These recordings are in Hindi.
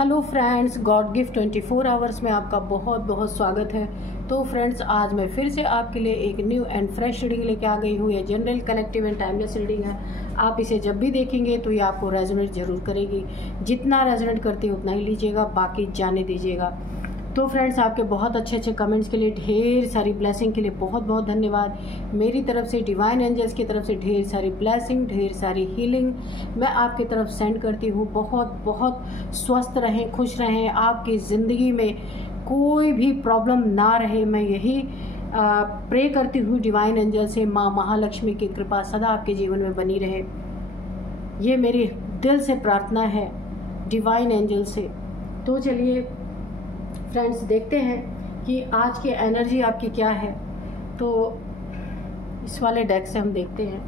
Hello friends, God gift 24 hours में आपका बहुत बहुत स्वागत है। तो फ्रेंड्स, आज मैं फिर से आपके लिए एक न्यू एंड फ्रेश रीडिंग लेके आ गई हूँ। ये general, collective and timeless reading है। आप इसे जब भी देखेंगे तो ये आपको रेजोनेट जरूर करेगी। जितना रेजोनेट करती है उतना ही लीजिएगा, बाकी जाने दीजिएगा। तो फ्रेंड्स, आपके बहुत अच्छे अच्छे कमेंट्स के लिए, ढेर सारी ब्लेसिंग के लिए बहुत बहुत धन्यवाद। मेरी तरफ से, डिवाइन एंजल्स की तरफ से ढेर सारी ब्लेसिंग, ढेर सारी हीलिंग मैं आपकी तरफ सेंड करती हूँ। बहुत बहुत स्वस्थ रहें, खुश रहें, आपकी ज़िंदगी में कोई भी प्रॉब्लम ना रहे। मैं यही प्रे करती हूँ डिवाइन एंजल से, माँ महालक्ष्मी की कृपा सदा आपके जीवन में बनी रहे। ये मेरी दिल से प्रार्थना है डिवाइन एंजल से। तो चलिए फ्रेंड्स, देखते हैं कि आज की एनर्जी आपकी क्या है। तो इस वाले डेक से हम देखते हैं।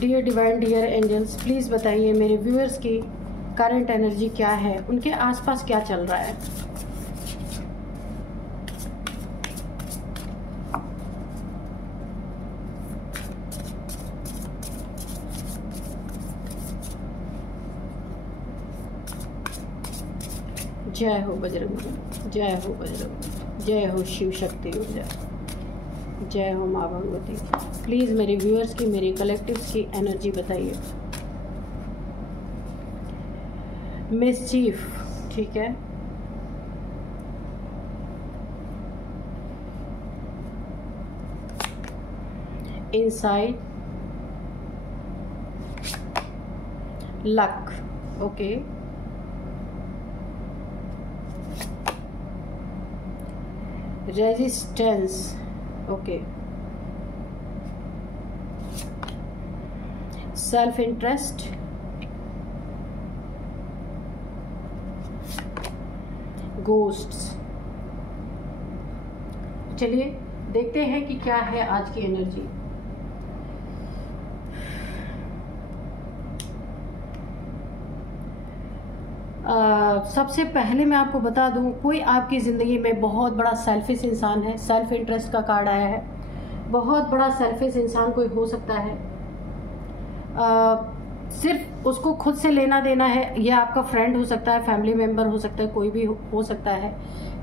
Dear divine, dear angels, please बताइए मेरे व्यूअर्स की करंट एनर्जी क्या है, उनके आसपास क्या चल रहा है। जय हो बजरंग, जय हो बजरंग, जय हो शिव शक्ति ऊर्जा, जय हो माँ भगवती। प्लीज़ मेरे व्यूअर्स की, मेरे कलेक्टिव्स की एनर्जी बताइए। मिसचीफ, ठीक है। Inside, luck, okay. Resistance, okay. Self interest, ghosts. चलिए देखते हैं कि क्या है आज की एनर्जी। सबसे पहले मैं आपको बता दूं, कोई आपकी ज़िंदगी में बहुत बड़ा सेल्फिश इंसान है। सेल्फ इंटरेस्ट का कार्ड आया है। बहुत बड़ा सेल्फिश इंसान कोई हो सकता है। सिर्फ उसको खुद से लेना देना है। यह आपका फ्रेंड हो सकता है, फैमिली मेम्बर हो सकता है, कोई भी हो सकता है।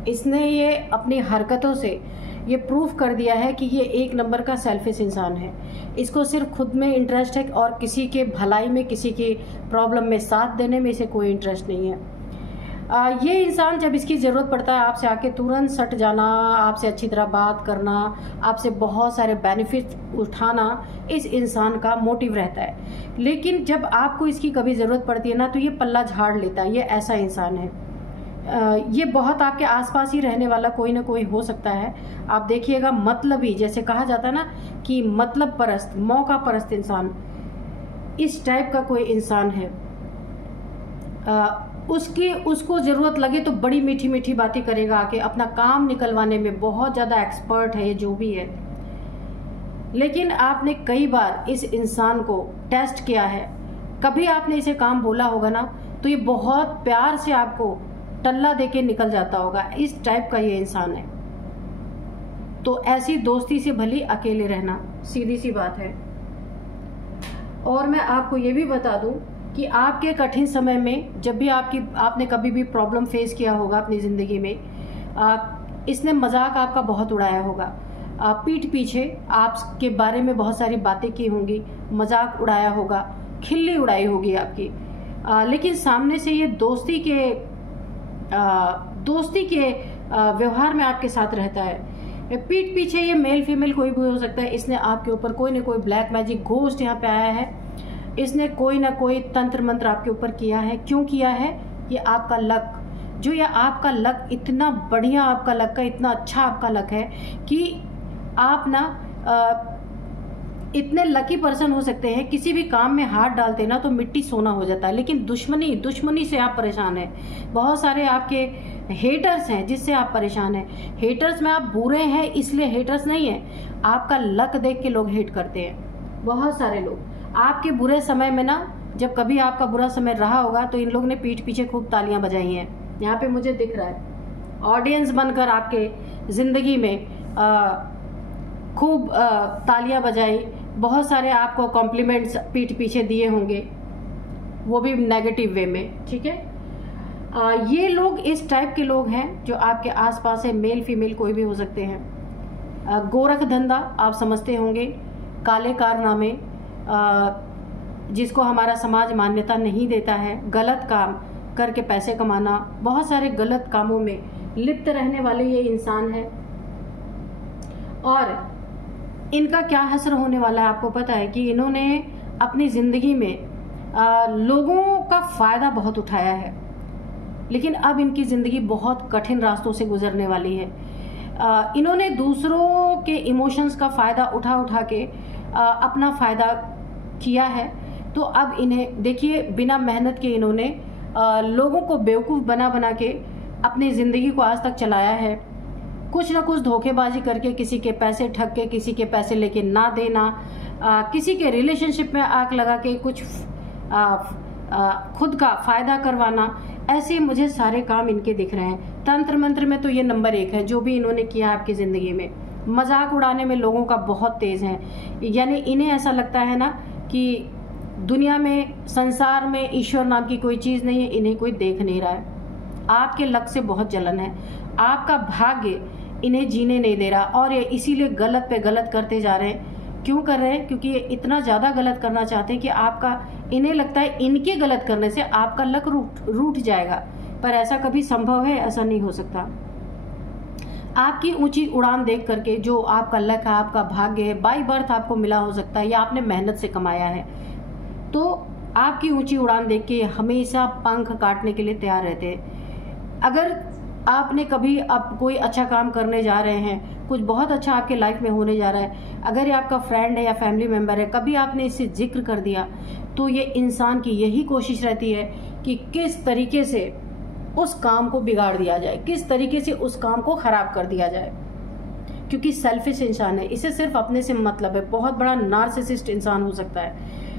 इसने ये अपनी हरकतों से ये प्रूफ कर दिया है कि ये एक नंबर का सेल्फिश इंसान है। इसको सिर्फ खुद में इंटरेस्ट है और किसी के भलाई में, किसी की प्रॉब्लम में साथ देने में इसे कोई इंटरेस्ट नहीं है। ये इंसान जब इसकी ज़रूरत पड़ता है आपसे आके तुरंत सट जाना, आपसे अच्छी तरह बात करना, आपसे बहुत सारे बेनिफिट उठाना इस इंसान का मोटिव रहता है। लेकिन जब आपको इसकी कभी ज़रूरत पड़ती है ना, तो ये पल्ला झाड़ लेता है। ये ऐसा इंसान है। ये बहुत आपके आसपास ही रहने वाला कोई ना कोई हो सकता है। आप देखिएगा, मतलबी, जैसे कहा जाता है ना कि मतलब परस्त, मौका परस्त इंसान, इस टाइप का कोई इंसान है। उसको ज़रूरत लगे तो बड़ी मीठी मीठी बातें करेगा आके, अपना काम निकलवाने में बहुत ज़्यादा एक्सपर्ट है ये जो भी है। लेकिन आपने कई बार इस इंसान को टेस्ट किया है। कभी आपने इसे काम बोला होगा ना, तो ये बहुत प्यार से आपको टल्ला देके निकल जाता होगा। इस टाइप का ये इंसान है। तो ऐसी दोस्ती से भली अकेले रहना, सीधी सी बात है। और मैं आपको ये भी बता दूं कि आपके कठिन समय में, जब भी आपने कभी भी प्रॉब्लम फेस किया होगा अपनी ज़िंदगी में, इसने मजाक आपका बहुत उड़ाया होगा। पीठ पीछे आपके बारे में बहुत सारी बातें की होंगी, मजाक उड़ाया होगा, खिल्ली उड़ाई होगी आपकी। लेकिन सामने से ये दोस्ती के व्यवहार में आपके साथ रहता है। पीठ पीछे ये मेल फीमेल कोई भी हो सकता है। इसने आपके ऊपर कोई ना कोई ब्लैक मैजिक घोस्ट यहाँ पे आया है। इसने कोई ना कोई तंत्र मंत्र आपके ऊपर किया है। क्यों किया है? ये आपका लक, जो ये आपका लक इतना बढ़िया, आपका लक का इतना अच्छा आपका लक है कि आप ना इतने लकी पर्सन हो सकते हैं, किसी भी काम में हाथ डालते ना तो मिट्टी सोना हो जाता है। लेकिन दुश्मनी से आप परेशान हैं। बहुत सारे आपके हेटर्स हैं जिससे आप परेशान हैं। हेटर्स में आप बुरे हैं इसलिए हेटर्स नहीं है, आपका लक देख के लोग हेट करते हैं। बहुत सारे लोग आपके बुरे समय में ना, जब कभी आपका बुरा समय रहा होगा तो इन लोग ने पीठ पीछे खूब तालियां बजाई हैं। यहाँ पे मुझे दिख रहा है ऑडियंस बनकर आपके ज़िंदगी में खूब तालियां बजाई, बहुत सारे आपको कॉम्प्लीमेंट्स पीठ पीछे दिए होंगे, वो भी नेगेटिव वे में, ठीक है। ये लोग इस टाइप के लोग हैं जो आपके आसपास है, मेल फीमेल कोई भी हो सकते हैं। गोरख धंधा आप समझते होंगे, काले कारनामे, जिसको हमारा समाज मान्यता नहीं देता है, गलत काम करके पैसे कमाना, बहुत सारे गलत कामों में लिप्त रहने वाले ये इंसान है। और इनका क्या हश्र होने वाला है आपको पता है कि इन्होंने अपनी जिंदगी में लोगों का फायदा बहुत उठाया है, लेकिन अब इनकी जिंदगी बहुत कठिन रास्तों से गुजरने वाली है। इन्होंने दूसरों के इमोशंस का फायदा उठा उठा के अपना फायदा किया है। तो अब इन्हें देखिए, बिना मेहनत के इन्होंने लोगों को बेवकूफ़ बना बना के अपनी ज़िंदगी को आज तक चलाया है। कुछ ना कुछ धोखेबाजी करके, किसी के पैसे ठग के, किसी के पैसे लेके ना देना, किसी के रिलेशनशिप में आग लगा के कुछ खुद का फायदा करवाना, ऐसे मुझे सारे काम इनके दिख रहे हैं। तंत्र मंत्र में तो ये नंबर 1 है, जो भी इन्होंने किया आपकी ज़िंदगी में। मजाक उड़ाने में लोगों का बहुत तेज़ है, यानी इन्हें ऐसा लगता है ना कि दुनिया में, संसार में ईश्वर नाम की कोई चीज़ नहीं है, इन्हें कोई देख नहीं रहा है। आपके लक से बहुत जलन है, आपका भाग्य इन्हें जीने नहीं दे रहा, और ये इसीलिए गलत पे गलत करते जा रहे हैं। क्यों कर रहे हैं? क्योंकि ये इतना ज़्यादा गलत करना चाहते हैं कि आपका, इन्हें लगता है इनके गलत करने से आपका लक रूठ जाएगा, पर ऐसा कभी संभव है? ऐसा नहीं हो सकता। आपकी ऊंची उड़ान देख करके जो आपका लक है, आपका भाग्य है, बाय बर्थ आपको मिला हो सकता है या आपने मेहनत से कमाया है, तो आपकी ऊंची उड़ान देख के हमेशा पंख काटने के लिए तैयार रहते हैं। अगर आपने कभी अब कोई अच्छा काम करने जा रहे हैं, कुछ बहुत अच्छा आपके लाइफ में होने जा रहा है, अगर ये आपका फ्रेंड है या फैमिली मेम्बर है, कभी आपने इससे जिक्र कर दिया, तो ये इंसान की यही कोशिश रहती है कि किस तरीके से उस काम को बिगाड़ दिया जाए, किस तरीके से उस काम को खराब कर दिया जाए, क्योंकि सेल्फिश इंसान है, इसे सिर्फ अपने से मतलब है। बहुत बड़ा नार्सिसिस्ट इंसान हो सकता है।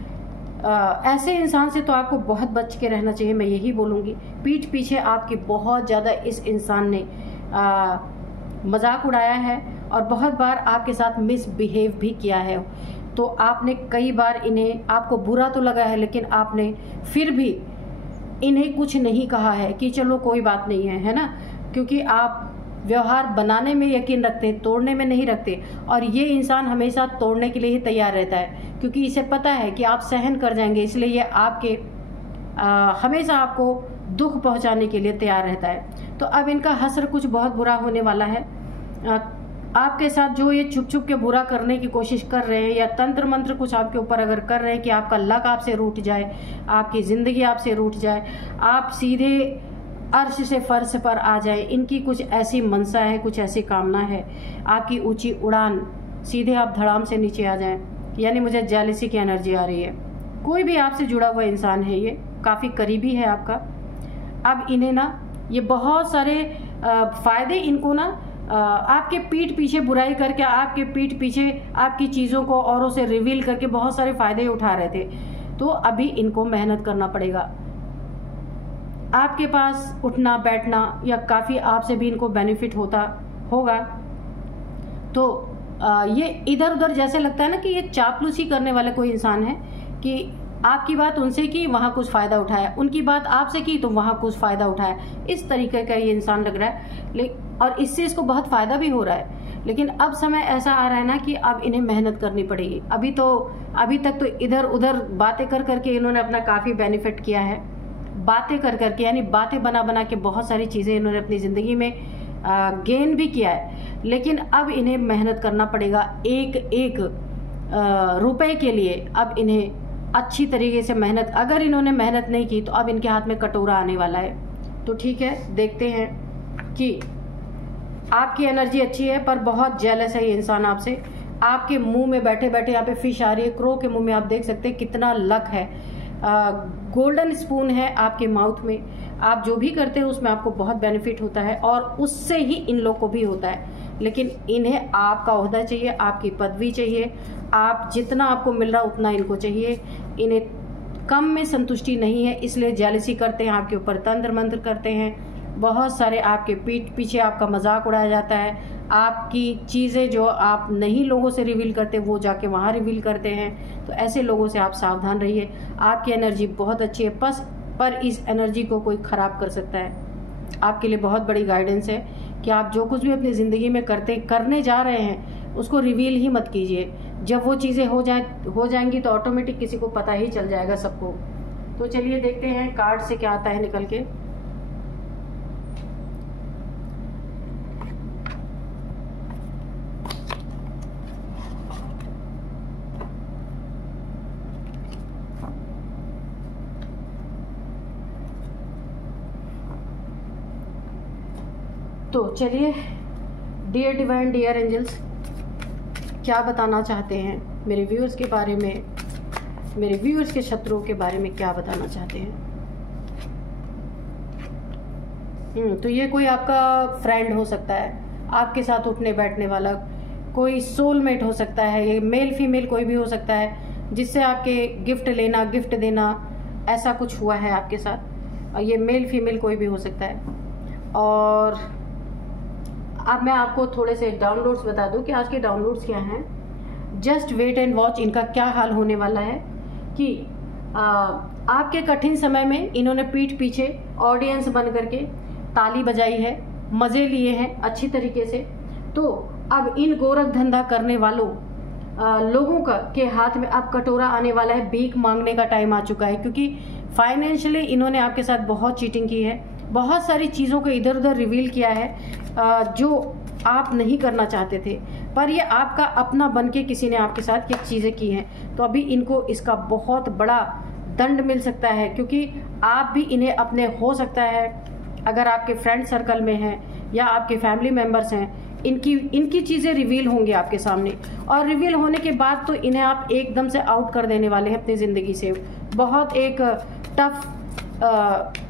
ऐसे इंसान से तो आपको बहुत बच के रहना चाहिए, मैं यही बोलूँगी। पीठ पीछे आपकी बहुत ज़्यादा इस इंसान ने मजाक उड़ाया है और बहुत बार आपके साथ मिसबिहेव भी किया है। तो आपने कई बार इन्हें, आपको बुरा तो लगा है, लेकिन आपने फिर भी इन्हें कुछ नहीं कहा है कि चलो कोई बात नहीं है ना, क्योंकि आप व्यवहार बनाने में यकीन रखते हैं, तोड़ने में नहीं रखते। और ये इंसान हमेशा तोड़ने के लिए ही तैयार रहता है, क्योंकि इसे पता है कि आप सहन कर जाएंगे, इसलिए ये आपके हमेशा आपको दुख पहुंचाने के लिए तैयार रहता है। तो अब इनका हश्र कुछ बहुत बुरा होने वाला है। आपके साथ जो ये छुप छुप के बुरा करने की कोशिश कर रहे हैं, या तंत्र मंत्र कुछ आपके ऊपर अगर कर रहे हैं कि आपका लक आपसे रूठ जाए, आपकी ज़िंदगी आपसे रूठ जाए, आप सीधे अर्श से फर्श पर आ जाए, इनकी कुछ ऐसी मनसा है, कुछ ऐसी कामना है, आपकी ऊंची उड़ान, सीधे आप धड़ाम से नीचे आ जाएं। यानी मुझे जेलसी की एनर्जी आ रही है। कोई भी आपसे जुड़ा हुआ इंसान है, ये काफ़ी करीबी है आपका। अब इन्हें ना, ये बहुत सारे फायदे इनको ना, आपके पीठ पीछे बुराई करके, आपके पीठ पीछे आपकी चीज़ों को औरों से रिवील करके बहुत सारे फायदे उठा रहे थे। तो अभी इनको मेहनत करना पड़ेगा। आपके पास उठना बैठना या काफ़ी आपसे भी इनको बेनिफिट होता होगा। तो ये इधर उधर जैसे लगता है ना कि ये चापलूसी करने वाले कोई इंसान है, कि आपकी बात उनसे की, वहाँ कुछ फ़ायदा उठाया, उनकी बात आपसे की तो वहाँ कुछ फ़ायदा उठाया, इस तरीके का ये इंसान लग रहा है। और इससे इसको बहुत फ़ायदा भी हो रहा है। लेकिन अब समय ऐसा आ रहा है ना कि अब इन्हें मेहनत करनी पड़ेगी। अभी तक तो इधर उधर बातें कर करके इन्होंने अपना काफ़ी बेनिफिट किया है। बातें कर करके, यानी बातें बना बना के बहुत सारी चीज़ें इन्होंने अपनी ज़िंदगी में गेन भी किया है। लेकिन अब इन्हें मेहनत करना पड़ेगा, एक एक रुपए के लिए। अब इन्हें अच्छी तरीके से मेहनत, अगर इन्होंने मेहनत नहीं की तो अब इनके हाथ में कटोरा आने वाला है। तो ठीक है, देखते हैं कि आपकी एनर्जी अच्छी है, पर बहुत जेलस है ये इंसान आपसे। आपके मुंह में बैठे बैठे यहाँ पे फिश आ रही है, क्रो के मुंह में आप देख सकते हैं कितना लक है। गोल्डन स्पून है आपके माउथ में। आप जो भी करते हैं उसमें आपको बहुत बेनिफिट होता है, और उससे ही इन लोग को भी होता है। लेकिन इन्हें आपका ओहदा चाहिए, आपकी पदवी चाहिए, आप जितना आपको मिल रहा उतना इनको चाहिए। इन्हें कम में संतुष्टि नहीं है, इसलिए जेलसी करते हैं, आपके ऊपर तंत्र मंत्र करते हैं, बहुत सारे आपके पीठ पीछे आपका मजाक उड़ाया जाता है, आपकी चीज़ें जो आप नहीं लोगों से रिवील करते वो जाके वहाँ रिवील करते हैं। तो ऐसे लोगों से आप सावधान रहिए। आपकी एनर्जी बहुत अच्छी है, पर इस एनर्जी को कोई ख़राब कर सकता है। आपके लिए बहुत बड़ी गाइडेंस है कि आप जो कुछ भी अपनी ज़िंदगी में करने जा रहे हैं उसको रिवील ही मत कीजिए। जब वो चीज़ें हो जाएंगी तो ऑटोमेटिक किसी को पता ही चल जाएगा, सबको। तो चलिए देखते हैं कार्ड से क्या आता है निकल के। तो चलिए, डियर डिवाइन, डियर एंजल्स, क्या बताना चाहते हैं मेरे व्यूअर्स के बारे में, मेरे व्यूअर्स के शत्रुओं के बारे में क्या बताना चाहते हैं। तो ये कोई आपका फ्रेंड हो सकता है, आपके साथ उठने बैठने वाला, कोई सोलमेट हो सकता है, ये मेल फीमेल कोई भी हो सकता है, जिससे आपके गिफ्ट लेना गिफ्ट देना ऐसा कुछ हुआ है आपके साथ। और ये मेल फीमेल कोई भी हो सकता है। और अब मैं आपको थोड़े से डाउनलोड्स बता दूं कि आज के डाउनलोड्स क्या हैं। जस्ट वेट एंड वॉच, इनका क्या हाल होने वाला है कि आपके कठिन समय में इन्होंने पीठ पीछे ऑडियंस बन करके ताली बजाई है, मज़े लिए हैं अच्छी तरीके से। तो अब इन गोरख धंधा करने वालों लोगों के हाथ में अब कटोरा आने वाला है। भीख मांगने का टाइम आ चुका है, क्योंकि फाइनेंशियली इन्होंने आपके साथ बहुत चीटिंग की है, बहुत सारी चीज़ों को इधर उधर रिवील किया है जो आप नहीं करना चाहते थे, पर ये आपका अपना बन के किसी ने आपके साथ ये चीज़ें की हैं। तो अभी इनको इसका बहुत बड़ा दंड मिल सकता है, क्योंकि आप भी इन्हें अपने, हो सकता है अगर आपके फ्रेंड सर्कल में हैं या आपके फैमिली मेम्बर्स हैं, इनकी चीज़ें रिवील होंगी आपके सामने। और रिवील होने के बाद तो इन्हें आप एकदम से आउट कर देने वाले हैं अपनी ज़िंदगी से। बहुत एक टफ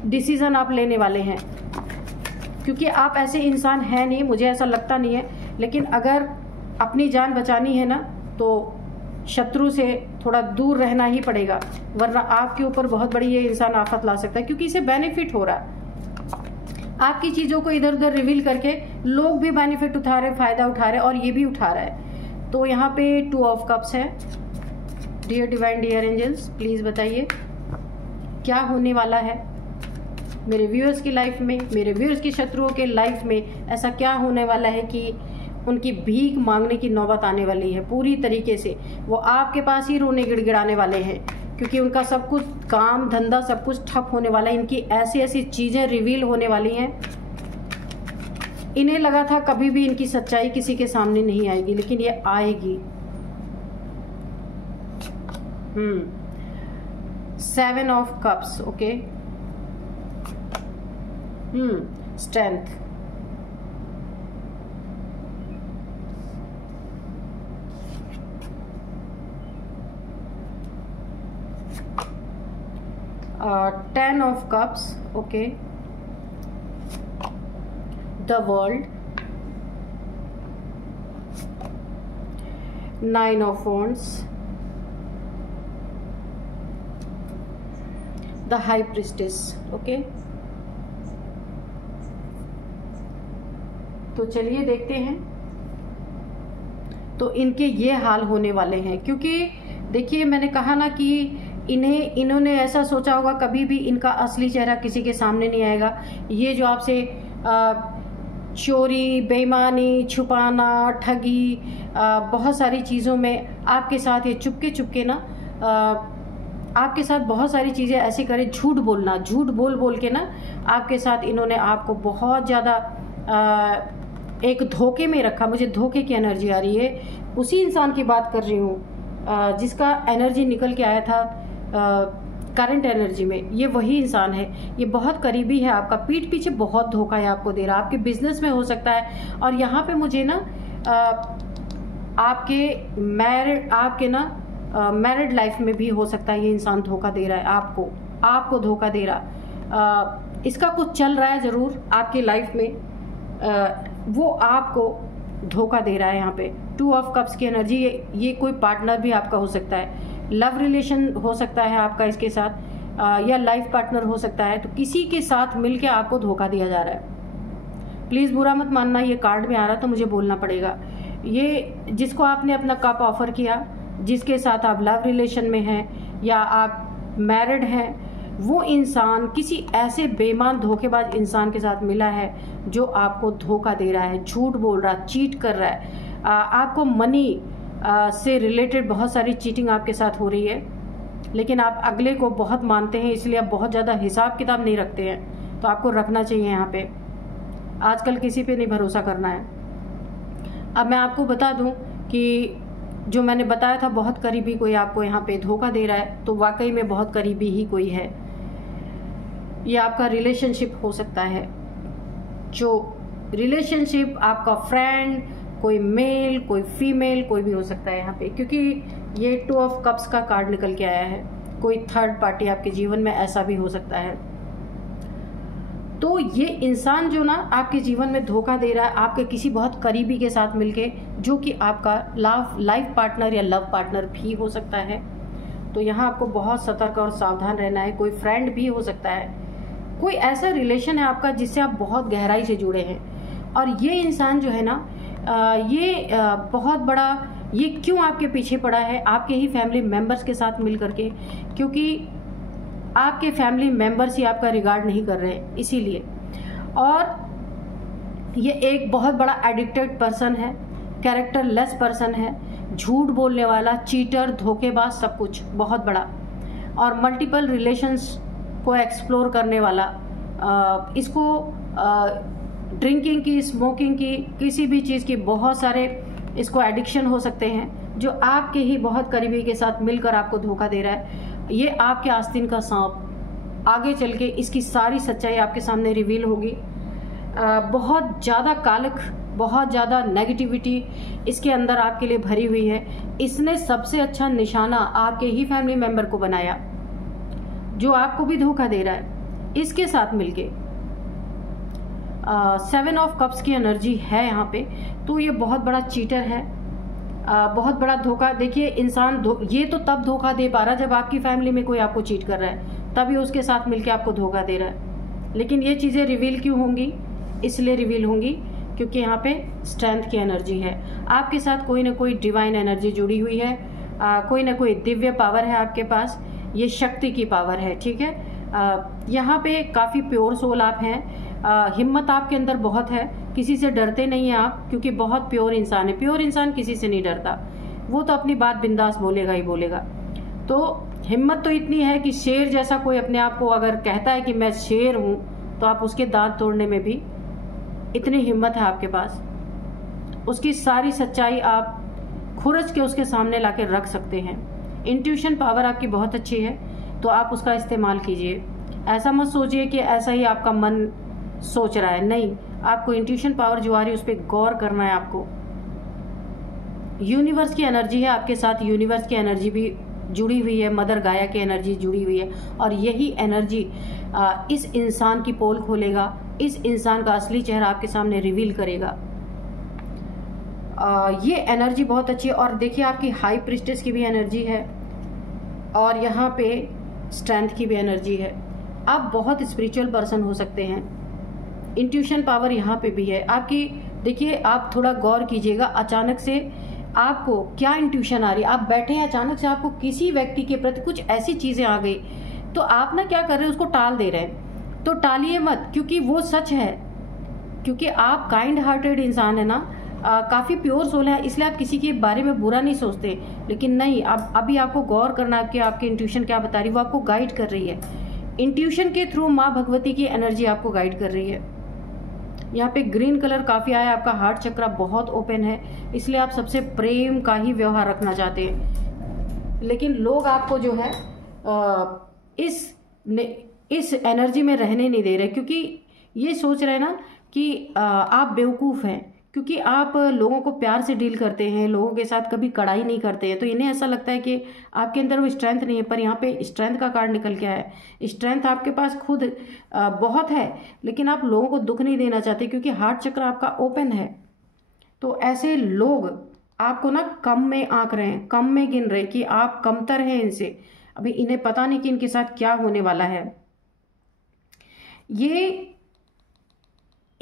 डिसीज़न आप लेने वाले हैं, क्योंकि आप ऐसे इंसान हैं नहीं, मुझे ऐसा लगता नहीं है। लेकिन अगर अपनी जान बचानी है ना, तो शत्रु से थोड़ा दूर रहना ही पड़ेगा, वरना आपके ऊपर बहुत बड़ी ये इंसान आफत ला सकता है, क्योंकि इसे बेनिफिट हो रहा है। आपकी चीज़ों को इधर उधर रिवील करके लोग भी बेनिफिट उठा रहे, फ़ायदा उठा रहे, और ये भी उठा रहा है। तो यहाँ पे 2 ऑफ कप्स है। Dear divine, dear angels, please बताइए क्या होने वाला है मेरे व्यूअर्स की लाइफ में, मेरे व्यूअर्स की शत्रुओं के लाइफ में। ऐसा क्या होने वाला है कि उनकी भीख मांगने की नौबत आने वाली है पूरी तरीके से। वो आपके पास ही रोने गिड़गिड़ाने वाले हैं, क्योंकि उनका सब कुछ काम धंधा सब कुछ ठप होने वाला है। इनकी ऐसी ऐसी चीज़ें रिवील होने वाली हैं। इन्हें लगा था कभी भी इनकी सच्चाई किसी के सामने नहीं आएगी, लेकिन ये आएगी। 7 of cups, okay. Strength, Ten of cups, okay. The world, 9 of wands, the high priestess, okay. तो चलिए देखते हैं। तो इनके ये हाल होने वाले हैं, क्योंकि देखिए मैंने कहा ना कि इन्होंने ऐसा सोचा होगा कभी भी इनका असली चेहरा किसी के सामने नहीं आएगा। ये जो आपसे चोरी, बेईमानी, छुपाना, ठगी, बहुत सारी चीज़ों में आपके साथ ये चुपके ना आपके साथ बहुत सारी चीज़ें ऐसी करे, झूठ बोल के ना आपके साथ इन्होंने आपको बहुत ज़्यादा एक धोखे में रखा। मुझे धोखे की एनर्जी आ रही है। उसी इंसान की बात कर रही हूँ जिसका एनर्जी निकल के आया था करंट एनर्जी में। ये वही इंसान है, ये बहुत करीबी है आपका, पीठ पीछे बहुत धोखा है आपको दे रहा, आपके बिजनेस में हो सकता है। और यहाँ पे मुझे ना आपके मैरिड लाइफ में भी हो सकता है ये इंसान धोखा दे रहा है आपको धोखा दे रहा। इसका कुछ चल रहा है ज़रूर आपकी लाइफ में, वो आपको धोखा दे रहा है। यहाँ पे 2 ऑफ कप्स की एनर्जी, ये कोई पार्टनर भी आपका हो सकता है, लव रिलेशन हो सकता है आपका इसके साथ, या लाइफ पार्टनर हो सकता है। तो किसी के साथ मिलके आपको धोखा दिया जा रहा है। प्लीज़ बुरा मत मानना, ये कार्ड में आ रहा तो मुझे बोलना पड़ेगा। ये जिसको आपने अपना कप ऑफर किया, जिसके साथ आप लव रिलेशन में हैं या आप मैरिड हैं, वो इंसान किसी ऐसे बेईमान धोखेबाज इंसान के साथ मिला है जो आपको धोखा दे रहा है, झूठ बोल रहा है, चीट कर रहा है। आपको मनी से रिलेटेड बहुत सारी चीटिंग आपके साथ हो रही है, लेकिन आप अगले को बहुत मानते हैं, इसलिए आप बहुत ज़्यादा हिसाब किताब नहीं रखते हैं। तो आपको रखना चाहिए यहाँ पे। आजकल किसी पे नहीं भरोसा करना है। अब मैं आपको बता दूं कि जो मैंने बताया था बहुत करीबी कोई आपको यहाँ पे धोखा दे रहा है, तो वाकई में बहुत करीबी ही कोई है। ये आपका रिलेशनशिप हो सकता है, जो रिलेशनशिप आपका फ्रेंड, कोई मेल, कोई फीमेल, कोई भी हो सकता है यहाँ पे, क्योंकि ये 2 ऑफ कप्स का कार्ड निकल के आया है। कोई थर्ड पार्टी आपके जीवन में ऐसा भी हो सकता है। तो ये इंसान जो ना आपके जीवन में धोखा दे रहा है आपके किसी बहुत करीबी के साथ मिलके, जो कि आपका लाइफ पार्टनर या लव पार्टनर भी हो सकता है। तो यहाँ आपको बहुत सतर्क और सावधान रहना है। कोई फ्रेंड भी हो सकता है, कोई ऐसा रिलेशन है आपका जिससे आप बहुत गहराई से जुड़े हैं। और ये इंसान जो है ना बहुत बड़ा, ये क्यों आपके पीछे पड़ा है, आपके ही फैमिली मेंबर्स के साथ मिल करके, क्योंकि आपके फैमिली मेंबर्स ही आपका रिगार्ड नहीं कर रहे, इसीलिए। और ये एक बहुत बड़ा एडिक्टेड पर्सन है, कैरेक्टरलेस पर्सन है, झूठ बोलने वाला, चीटर, धोखेबाज, सब कुछ बहुत बड़ा, और मल्टीपल रिलेशंस को एक्सप्लोर करने वाला। इसको ड्रिंकिंग की, स्मोकिंग की, किसी भी चीज़ की बहुत सारे इसको एडिक्शन हो सकते हैं, जो आपके ही बहुत करीबी के साथ मिलकर आपको धोखा दे रहा है। ये आपके आस्तीन का सांप। आगे चल के इसकी सारी सच्चाई आपके सामने रिवील होगी। बहुत ज़्यादा कालख, बहुत ज़्यादा नेगेटिविटी इसके अंदर आपके लिए भरी हुई है। इसने सबसे अच्छा निशाना आपके ही फैमिली मेंबर को बनाया, जो आपको भी धोखा दे रहा है इसके साथ मिलके। 7 ऑफ कप्स की एनर्जी है यहाँ पे, तो ये बहुत बड़ा चीटर है, बहुत बड़ा धोखा। देखिए इंसान ये तो तब धोखा दे पा रहा जब आपकी फैमिली में कोई आपको चीट कर रहा है, तभी उसके साथ मिलके आपको धोखा दे रहा है। लेकिन ये चीज़ें रिवील क्यों होंगी? इसलिए रिवील होंगी क्योंकि यहाँ पे स्ट्रेंथ की एनर्जी है। आपके साथ कोई ना कोई डिवाइन एनर्जी जुड़ी हुई है, कोई ना कोई दिव्य पावर है आपके पास, ये शक्ति की पावर है, ठीक है। यहाँ पे काफ़ी प्योर सोल आप हैं। हिम्मत आपके अंदर बहुत है, किसी से डरते नहीं हैं आप, क्योंकि बहुत प्योर इंसान है। प्योर इंसान किसी से नहीं डरता, वो तो अपनी बात बिंदास बोलेगा ही बोलेगा। तो हिम्मत तो इतनी है कि शेर जैसा कोई अपने आप को अगर कहता है कि मैं शेर हूँ, तो आप उसके दांत तोड़ने में भी इतनी हिम्मत है आपके पास। उसकी सारी सच्चाई आप खुरच के उसके सामने लाके रख सकते हैं। इंट्यूशन पावर आपकी बहुत अच्छी है, तो आप उसका इस्तेमाल कीजिए। ऐसा मत सोचिए कि ऐसा ही आपका मन सोच रहा है, नहीं, आपको इंट्यूशन पावर जो आ रही है उस पर गौर करना है आपको। यूनिवर्स की एनर्जी है आपके साथ, यूनिवर्स की एनर्जी भी जुड़ी हुई है, मदर गाया की एनर्जी जुड़ी हुई है, और यही एनर्जी इस इंसान की पोल खोलेगा, इस इंसान का असली चेहरा आपके सामने रिवील करेगा। ये एनर्जी बहुत अच्छी है। और देखिए आपकी हाई प्रिस्टेस की भी एनर्जी है, और यहाँ पे स्ट्रेंथ की भी एनर्जी है। आप बहुत स्पिरिचुअल पर्सन हो सकते हैं। इंट्यूशन पावर यहाँ पे भी है आपकी। देखिए आप थोड़ा गौर कीजिएगा, अचानक से आपको क्या इंट्यूशन आ रही है। आप बैठे हैं, अचानक से आपको किसी व्यक्ति के प्रति कुछ ऐसी चीजें आ गई, तो आप ना क्या कर रहे हैं, उसको टाल दे रहे हैं। तो टालिए मत, क्योंकि वो सच है, क्योंकि आप काइंड हार्टेड इंसान है ना, काफ़ी प्योर सोल है, इसलिए आप किसी के बारे में बुरा नहीं सोचते। लेकिन नहीं, अब अभी आपको गौर करना है कि आपकी इंट्यूशन क्या बता रही है, वो आपको गाइड कर रही है। इंट्यूशन के थ्रू माँ भगवती की एनर्जी आपको गाइड कर रही है। यहाँ पे ग्रीन कलर काफ़ी आया, आपका हार्ट चक्र बहुत ओपन है, इसलिए आप सबसे प्रेम का ही व्यवहार रखना चाहते हैं। लेकिन लोग आपको जो है इस एनर्जी में रहने नहीं दे रहे, क्योंकि ये सोच रहे हैं ना कि आप बेवकूफ़ हैं, क्योंकि आप लोगों को प्यार से डील करते हैं, लोगों के साथ कभी कड़ाई नहीं करते हैं, तो इन्हें ऐसा लगता है कि आपके अंदर वो स्ट्रेंथ नहीं है। पर यहाँ पे स्ट्रेंथ का कार्ड निकल के आया है। स्ट्रेंथ आपके पास खुद बहुत है, लेकिन आप लोगों को दुख नहीं देना चाहते, क्योंकि हार्ट चक्र आपका ओपन है। तो ऐसे लोग आपको ना कम में आंक रहे हैं, कम में गिन रहे कि आप कमतर हैं इनसे। अभी इन्हें पता नहीं कि इनके साथ क्या होने वाला है। ये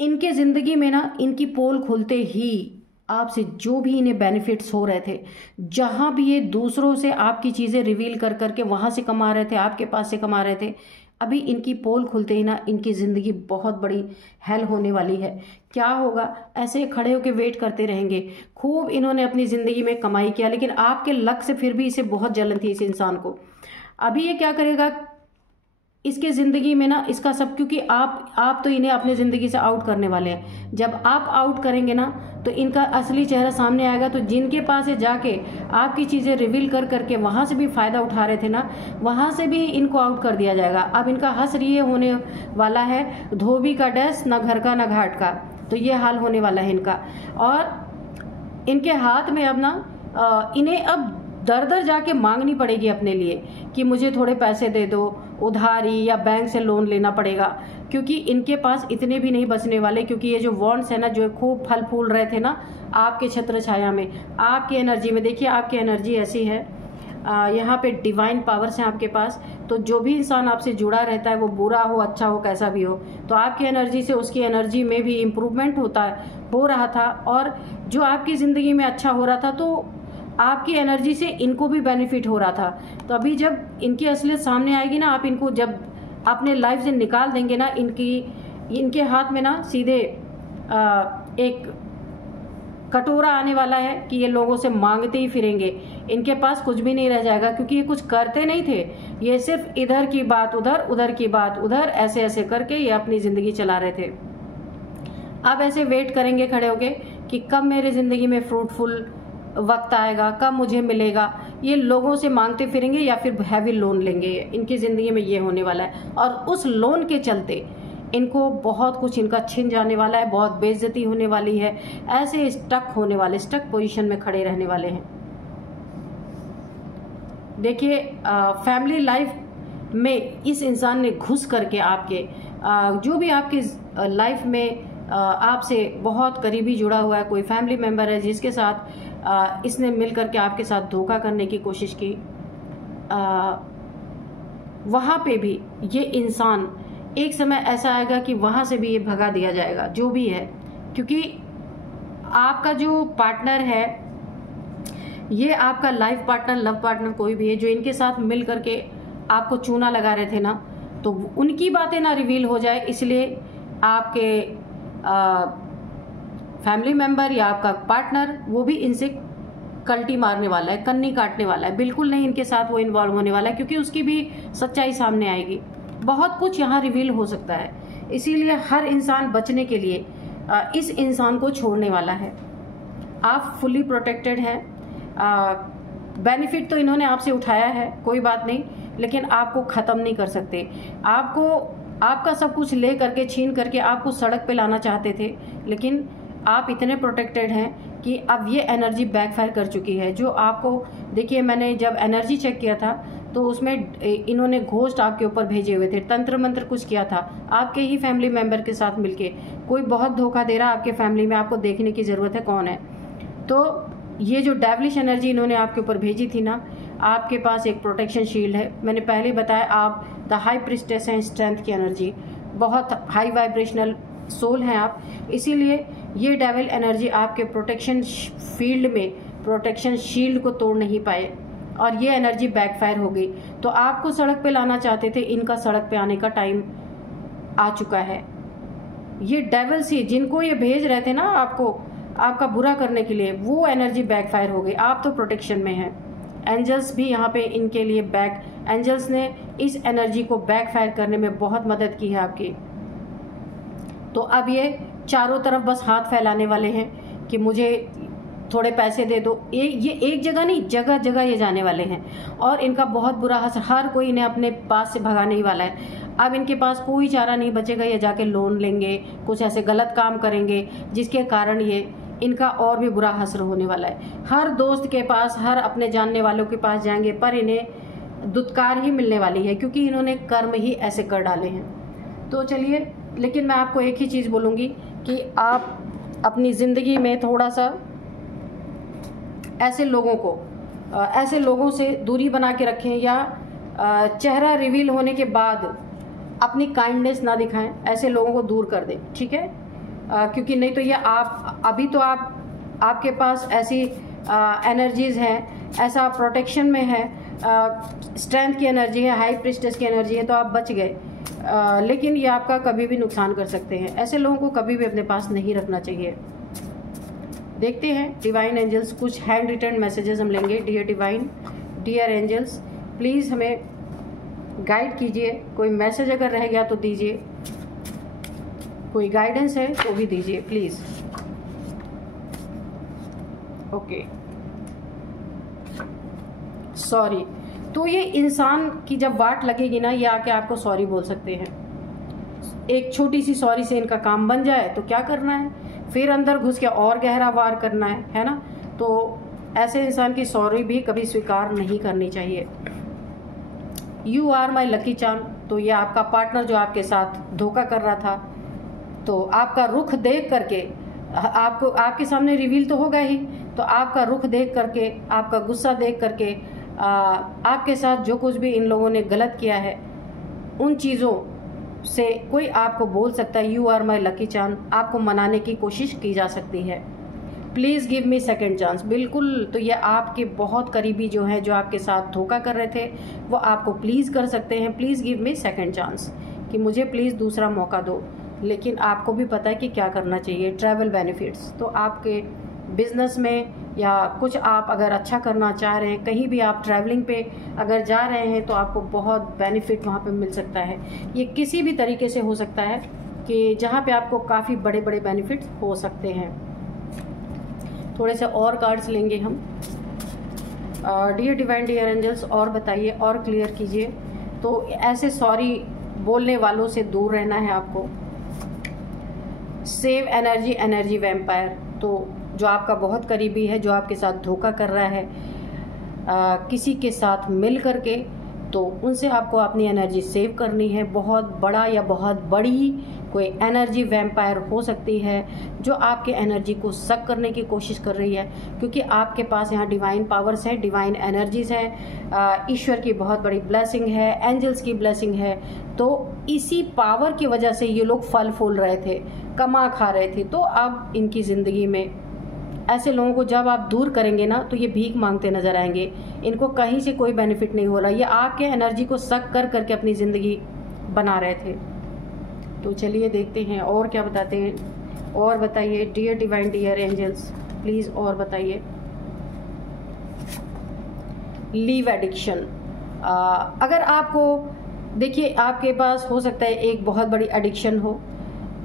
इनके ज़िंदगी में ना इनकी पोल खुलते ही आपसे जो भी इन्हें बेनिफिट्स हो रहे थे, जहाँ भी ये दूसरों से आपकी चीज़ें रिवील कर करके वहाँ से कमा रहे थे, आपके पास से कमा रहे थे, अभी इनकी पोल खुलते ही ना इनकी ज़िंदगी बहुत बड़ी हेल होने वाली है। क्या होगा, ऐसे खड़े होकर वेट करते रहेंगे। खूब इन्होंने अपनी ज़िंदगी में कमाई किया, लेकिन आपके लक से फिर भी इसे बहुत जलन थी इस इंसान को। अभी ये क्या करेगा, इसके ज़िंदगी में ना इसका सब, क्योंकि आप तो इन्हें अपने ज़िंदगी से आउट करने वाले हैं। जब आप आउट करेंगे ना तो इनका असली चेहरा सामने आएगा। तो जिनके पास है जाके आपकी चीज़ें रिवील कर करके वहाँ से भी फ़ायदा उठा रहे थे ना, वहाँ से भी इनको आउट कर दिया जाएगा। अब इनका हश्र ये होने वाला है, धोबी का डस, ना घर का ना घाट का। तो ये हाल होने वाला है इनका। और इनके हाथ में अब ना इन्हें अब दर दर जाके मांगनी पड़ेगी अपने लिए कि मुझे थोड़े पैसे दे दो, उधारी या बैंक से लोन लेना पड़ेगा, क्योंकि इनके पास इतने भी नहीं बचने वाले। क्योंकि ये जो वॉन्ट्स है ना, जो खूब फल फूल रहे थे ना आपके छत्र छाया में, आपकी एनर्जी में, देखिए आपकी एनर्जी ऐसी है, यहाँ पे डिवाइन पावर्स हैं आपके पास। तो जो भी इंसान आपसे जुड़ा रहता है, वो बुरा हो अच्छा हो कैसा भी हो, तो आपकी एनर्जी से उसकी एनर्जी में भी इम्प्रूवमेंट हो रहा था। और जो आपकी ज़िंदगी में अच्छा हो रहा था, तो आपकी एनर्जी से इनको भी बेनिफिट हो रहा था। तो अभी जब इनकी असलियत सामने आएगी ना, आप इनको जब अपने लाइफ से निकाल देंगे ना, इनके हाथ में ना सीधे एक कटोरा आने वाला है कि ये लोगों से मांगते ही फिरेंगे। इनके पास कुछ भी नहीं रह जाएगा, क्योंकि ये कुछ करते नहीं थे। ये सिर्फ इधर की बात उधर, उधर की बात उधर, ऐसे ऐसे करके ये अपनी ज़िंदगी चला रहे थे। अब ऐसे वेट करेंगे खड़े होके कि कब मेरे ज़िंदगी में फ्रूटफुल वक्त आएगा, कब मुझे मिलेगा। ये लोगों से मांगते फिरेंगे या फिर हैवी लोन लेंगे। इनकी ज़िंदगी में ये होने वाला है। और उस लोन के चलते इनको बहुत कुछ इनका छिन जाने वाला है, बहुत बेइज्जती होने वाली है। ऐसे स्टक होने वाले, स्टक पोजीशन में खड़े रहने वाले हैं। देखिए फैमिली लाइफ में इस इंसान ने घुस करके आपके जो भी आपकी लाइफ में आपसे बहुत करीबी जुड़ा हुआ है, कोई फैमिली मेम्बर है जिसके साथ इसने मिल करके आपके साथ धोखा करने की कोशिश की, वहाँ पे भी ये इंसान एक समय ऐसा आएगा कि वहाँ से भी ये भगा दिया जाएगा, जो भी है। क्योंकि आपका जो पार्टनर है, ये आपका लाइफ पार्टनर, लव पार्टनर कोई भी है, जो इनके साथ मिल करके आपको चूना लगा रहे थे ना, तो उनकी बातें ना रिवील हो जाए, इसलिए आपके फैमिली मेम्बर या आपका पार्टनर वो भी इनसे कल्टी मारने वाला है, कन्नी काटने वाला है। बिल्कुल नहीं इनके साथ वो इन्वॉल्व होने वाला है, क्योंकि उसकी भी सच्चाई सामने आएगी। बहुत कुछ यहाँ रिवील हो सकता है। इसीलिए हर इंसान बचने के लिए इस इंसान को छोड़ने वाला है। आप फुली प्रोटेक्टेड हैं। बेनिफिट तो इन्होंने आपसे उठाया है, कोई बात नहीं, लेकिन आपको ख़त्म नहीं कर सकते। आपका सब कुछ ले करके, छीन करके आपको सड़क पे लाना चाहते थे, लेकिन आप इतने प्रोटेक्टेड हैं कि अब ये एनर्जी बैकफायर कर चुकी है। जो आपको, देखिए मैंने जब एनर्जी चेक किया था तो उसमें इन्होंने घोस्ट आपके ऊपर भेजे हुए थे, तंत्र मंत्र कुछ किया था आपके ही फैमिली मेम्बर के साथ मिलके। कोई बहुत धोखा दे रहा है आपके फैमिली में, आपको देखने की ज़रूरत है कौन है। तो ये जो डेविलिश एनर्जी इन्होंने आपके ऊपर भेजी थी ना, आपके पास एक प्रोटेक्शन शील्ड है। मैंने पहले बताया, आप द हाई प्रिस्टेस हैं, स्ट्रेंथ की एनर्जी, बहुत हाई वाइब्रेशनल सोल हैं आप। इसीलिए ये डेविल एनर्जी आपके प्रोटेक्शन फील्ड में प्रोटेक्शन शील्ड को तोड़ नहीं पाए और ये एनर्जी बैकफायर हो गई। तो आपको सड़क पे लाना चाहते थे, इनका सड़क पे आने का टाइम आ चुका है। ये डेविल्स ही जिनको ये भेज रहे थे ना आपको, आपका बुरा करने के लिए, वो एनर्जी बैकफायर हो गई। आप तो प्रोटेक्शन में हैं। एंजल्स भी यहाँ पे इनके लिए एंजल्स ने इस एनर्जी को बैकफायर करने में बहुत मदद की है आपकी। तो अब ये चारों तरफ बस हाथ फैलाने वाले हैं कि मुझे थोड़े पैसे दे दो। ये एक जगह नहीं, जगह जगह ये जाने वाले हैं और इनका बहुत बुरा असर, हर कोई इन्हें अपने पास से भगाने ही वाला है। अब इनके पास कोई चारा नहीं बचेगा, ये जाके लोन लेंगे, कुछ ऐसे गलत काम करेंगे जिसके कारण ये इनका और भी बुरा असर होने वाला है। हर दोस्त के पास, हर अपने जानने वालों के पास जाएंगे, पर इन्हें दुत्कार ही मिलने वाली है, क्योंकि इन्होंने कर्म ही ऐसे कर डाले हैं। तो चलिए, लेकिन मैं आपको एक ही चीज़ बोलूँगी कि आप अपनी ज़िंदगी में थोड़ा सा ऐसे लोगों से दूरी बना के रखें, या चेहरा रिवील होने के बाद अपनी काइंडनेस ना दिखाएं, ऐसे लोगों को दूर कर दें, ठीक है। क्योंकि नहीं तो ये आप अभी तो आपके पास ऐसी एनर्जीज हैं, ऐसा प्रोटेक्शन में है, स्ट्रेंथ की एनर्जी है, हाई प्रिस्टेस की एनर्जी है, तो आप बच गए। लेकिन ये आपका कभी भी नुकसान कर सकते हैं। ऐसे लोगों को कभी भी अपने पास नहीं रखना चाहिए। देखते हैं डिवाइन एंजल्स, कुछ हैंड रिटन मैसेजेस हम लेंगे। Dear divine, dear angels, please हमें गाइड कीजिए। कोई मैसेज अगर रह गया तो दीजिए, कोई गाइडेंस है तो भी दीजिए प्लीज़। Okay, sorry. तो ये इंसान की जब वाट लगेगी ना, ये आके आपको सॉरी बोल सकते हैं। एक छोटी सी सॉरी से इनका काम बन जाए तो क्या करना है, फिर अंदर घुस के और गहरा वार करना है ना। तो ऐसे इंसान की सॉरी भी कभी स्वीकार नहीं करनी चाहिए। You are my lucky charm, तो ये आपका पार्टनर जो आपके साथ धोखा कर रहा था, तो आपका रुख देख करके आपको आपके सामने रिवील तो होगा ही, तो आपका रुख देख करके, आपका गुस्सा देख करके, आपके साथ जो कुछ भी इन लोगों ने गलत किया है उन चीज़ों से कोई आपको बोल सकता है you are my lucky charm, आपको मनाने की कोशिश की जा सकती है। Please give me second chance, बिल्कुल। तो ये आपके बहुत करीबी जो हैं, जो आपके साथ धोखा कर रहे थे, वो आपको प्लीज़ कर सकते हैं, please give me second chance, कि मुझे प्लीज़ दूसरा मौका दो। लेकिन आपको भी पता है कि क्या करना चाहिए। ट्रैवल बेनिफिट्स, तो आपके बिजनेस में या कुछ आप अगर अच्छा करना चाह रहे हैं, कहीं भी आप ट्रैवलिंग पे अगर जा रहे हैं तो आपको बहुत बेनिफिट वहाँ पे मिल सकता है। ये किसी भी तरीके से हो सकता है कि जहाँ पे आपको काफ़ी बड़े बड़े बेनिफिट्स हो सकते हैं। थोड़े से और कार्ड्स लेंगे हम। डियर डिवाइन, डियर एंजल्स, और बताइए और क्लियर कीजिए। तो ऐसे सॉरी बोलने वालों से दूर रहना है आपको। सेव एनर्जी, एनर्जी वैम्पायर, तो जो आपका बहुत करीबी है, जो आपके साथ धोखा कर रहा है किसी के साथ मिल करके, तो उनसे आपको अपनी एनर्जी सेव करनी है। बहुत बड़ा या बहुत बड़ी कोई एनर्जी वैम्पायर हो सकती है जो आपके एनर्जी को सक करने की कोशिश कर रही है, क्योंकि आपके पास यहाँ डिवाइन पावर्स हैं, डिवाइन एनर्जीज हैं, ईश्वर की बहुत बड़ी ब्लेसिंग है, एंजल्स की ब्लेसिंग है। तो इसी पावर की वजह से ये लोग फल फूल रहे थे, कमा खा रहे थे। तो अब इनकी ज़िंदगी में ऐसे लोगों को जब आप दूर करेंगे ना, तो ये भीख मांगते नजर आएंगे। इनको कहीं से कोई बेनिफिट नहीं हो रहा, ये आपके एनर्जी को सक कर करके अपनी ज़िंदगी बना रहे थे। तो चलिए देखते हैं और क्या बताते हैं। और बताइए dear divine, dear angels, please और बताइए। लीव एडिक्शन, अगर आपको देखिए, आपके पास हो सकता है एक बहुत बड़ी एडिक्शन हो,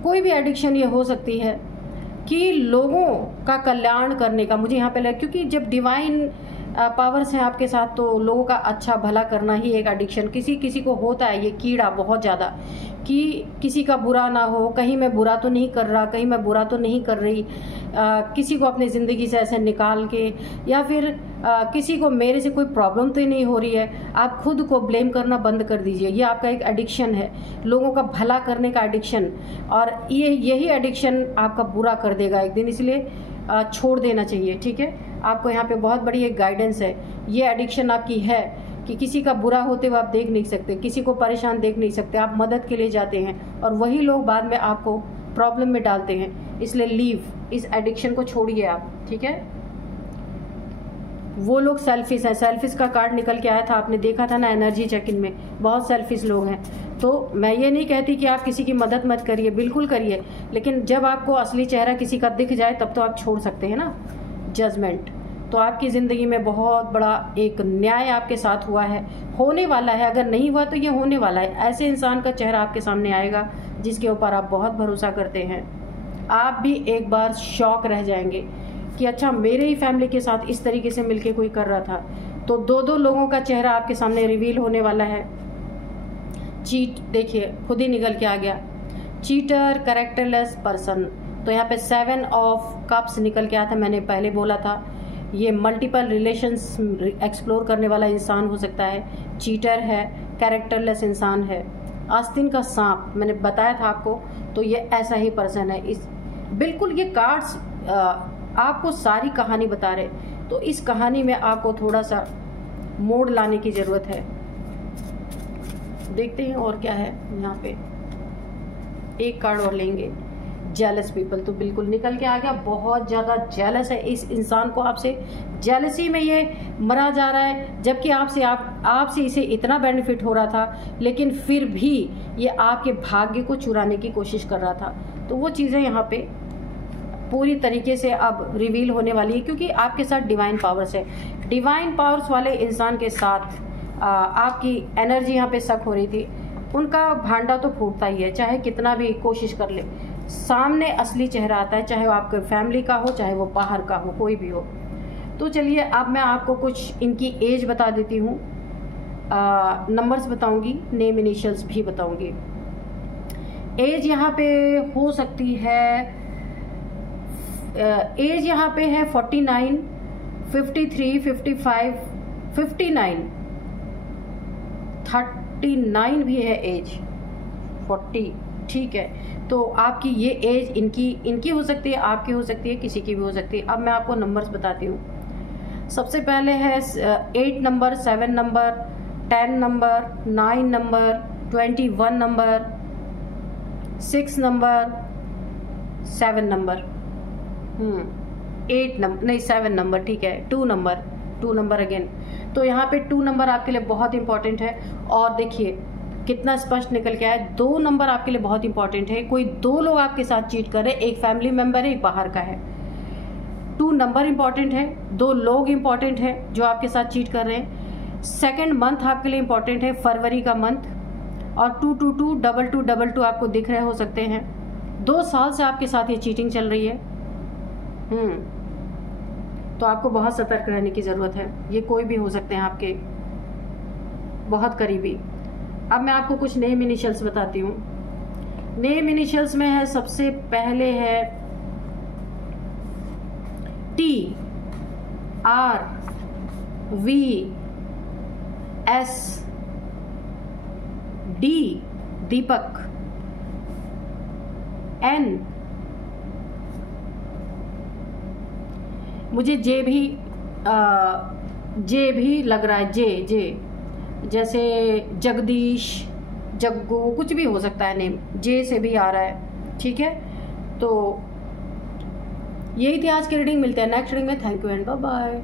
कोई भी एडिक्शन ये हो सकती है कि लोगों का कल्याण करने का, मुझे यहाँ पे लगा, क्योंकि जब डिवाइन पावर्स हैं आपके साथ तो लोगों का अच्छा भला करना ही एक एडिक्शन किसी किसी को होता है। ये कीड़ा बहुत ज़्यादा, कि किसी का बुरा ना हो, कहीं मैं बुरा तो नहीं कर रहा, कहीं मैं बुरा तो नहीं कर रही, किसी को अपनी ज़िंदगी से ऐसे निकाल के, या फिर किसी को मेरे से कोई प्रॉब्लम तो नहीं हो रही है। आप खुद को ब्लेम करना बंद कर दीजिए। ये आपका एक एडिक्शन है, लोगों का भला करने का एडिक्शन, और यही एडिक्शन आपका बुरा कर देगा एक दिन, इसलिए छोड़ देना चाहिए। ठीक है, आपको यहाँ पे बहुत बड़ी एक गाइडेंस है। ये एडिक्शन आपकी है कि किसी का बुरा होते हुए आप देख नहीं सकते, किसी को परेशान देख नहीं सकते, आप मदद के लिए जाते हैं और वही लोग बाद में आपको प्रॉब्लम में डालते हैं। इसलिए लीव, इस एडिक्शन को छोड़िए आप। ठीक है, वो लोग सेल्फिश हैं। सेल्फिश का कार्ड निकल के आया था, आपने देखा था ना एनर्जी चेक इन में, बहुत सेल्फिश लोग हैं। तो मैं ये नहीं कहती कि आप किसी की मदद मत करिए, बिल्कुल करिए, लेकिन जब आपको असली चेहरा किसी का दिख जाए तब तो आप छोड़ सकते हैं ना जजमेंट। तो आपकी ज़िंदगी में बहुत बड़ा एक न्याय आपके साथ हुआ है, होने वाला है। अगर नहीं हुआ तो ये होने वाला है। ऐसे इंसान का चेहरा आपके सामने आएगा जिसके ऊपर आप बहुत भरोसा करते हैं। आप भी एक बार शॉक रह जाएंगे कि अच्छा, मेरे ही फैमिली के साथ इस तरीके से मिलके कोई कर रहा था। तो दो लोगों का चेहरा आपके सामने रिवील होने वाला है। चीट, देखिए खुद ही निकल के आ गया, चीटर, कैरेक्टरलेस पर्सन। तो यहाँ पे 7 ऑफ कप्स निकल के आया था, मैंने पहले बोला था ये मल्टीपल रिलेशंस एक्सप्लोर करने वाला इंसान हो सकता है, चीटर है, कैरेक्टरलेस इंसान है। आस्तीन का सांप मैंने बताया था आपको, तो ये ऐसा ही पर्सन है। इस बिल्कुल ये कार्ड्स आपको सारी कहानी बता रहे, तो इस कहानी में आपको थोड़ा सा मोड़ लाने की ज़रूरत है। देखते हैं और क्या है यहाँ पे। एक कार्ड और लेंगे। जेलस पीपल, तो बिल्कुल निकल के आ गया, बहुत ज़्यादा जेलस है इस इंसान को आपसे, जेलसी में ये मरा जा रहा है, जबकि आपसे इसे इतना बेनिफिट हो रहा था, लेकिन फिर भी ये आपके भाग्य को चुराने की कोशिश कर रहा था। तो वो चीज़ें यहाँ पे पूरी तरीके से अब रिवील होने वाली है, क्योंकि आपके साथ डिवाइन पावर्स है। डिवाइन पावर्स वाले इंसान के साथ आपकी एनर्जी यहाँ पे शक हो रही थी। उनका भांडा तो फूटता ही है, चाहे कितना भी कोशिश कर ले, सामने असली चेहरा आता है, चाहे वो आपके फैमिली का हो, चाहे वो बाहर का हो, कोई भी हो। तो चलिए अब मैं आपको कुछ इनकी एज बता देती हूँ, नंबर्स बताऊंगी, नेम इनिशियल्स भी बताऊंगी। एज यहाँ पे हो सकती है, एज यहाँ पे है 49, 53, 55, 59, 39 भी है एज, 40, ठीक है। तो आपकी ये एज इनकी हो सकती है, आपकी हो सकती है, किसी की भी हो सकती है। अब मैं आपको नंबर्स बताती हूँ। सबसे पहले है 8 number, 7 number, 10 number, 9 number, 21 number, 6 number, 7 number, 8 number नहीं 7 नंबर, ठीक है, 2 नंबर अगेन। तो यहाँ पे 2 नंबर आपके लिए बहुत इंपॉर्टेंट है। और देखिए कितना स्पष्ट निकल के आया, 2 नंबर आपके लिए बहुत इंपॉर्टेंट है। कोई 2 लोग आपके साथ चीट कर रहे हैं, एक फैमिली मेंबर है, एक बाहर का है। 2 नंबर इंपॉर्टेंट है, 2 लोग इंपॉर्टेंट है जो आपके साथ चीट कर रहे हैं। सेकंड मंथ आपके लिए इंपॉर्टेंट है, फरवरी का मंथ। और 222, 2222 आपको दिख रहे हो सकते हैं। 2 साल से आपके साथ ये चीटिंग चल रही है। तो आपको बहुत सतर्क रहने की ज़रूरत है। ये कोई भी हो सकते हैं आपके बहुत करीबी। अब मैं आपको कुछ नेम इनिशियल्स बताती हूँ। नेम इनिशियल्स में है, सबसे पहले है T, R, V, S, D, दीपक, N, मुझे जे भी लग रहा है, जे जैसे जगदीश, जग्गू, कुछ भी हो सकता है नेम, जे से भी आ रहा है, ठीक है। तो यही थी आज की रीडिंग, मिलते हैं नेक्स्ट रीडिंग में। Thank you and bye bye.